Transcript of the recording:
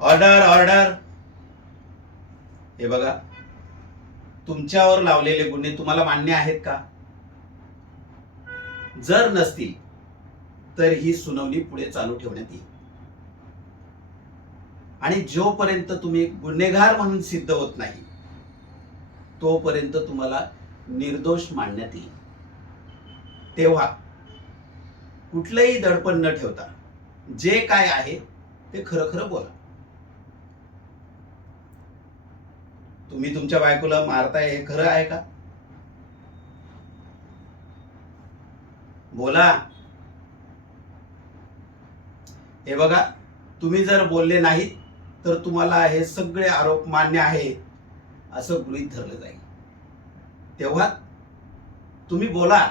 Order order. हे बघा, तुमच्यावर लावलेले गुन्हे तुम्हाला मान्य आहेत का? जर नसतील तर ही सुनावणी पुढे चालू ठेवण्यात येईल आणि जोपर्यंत तुम्ही गुन्हेगार म्हणून सिद्ध होत नाही तोपर्यंत तुम्हाला निर्दोष मानण्यात येईल. तेव्हा कुठलंही दडपण न ठेवता जे काय आहे ते खरं खरं बोला. तुम्ही तुमच्या बायकोला मारताय हे खरं आहे का? बोला. हे बघा, तुम्ही जर बोलले नाहीत तर तुम्हाला हे सगळे आरोप मान्य आहे असं गृहीत धरलं जाईल. तेव्हा तुम्ही बोला.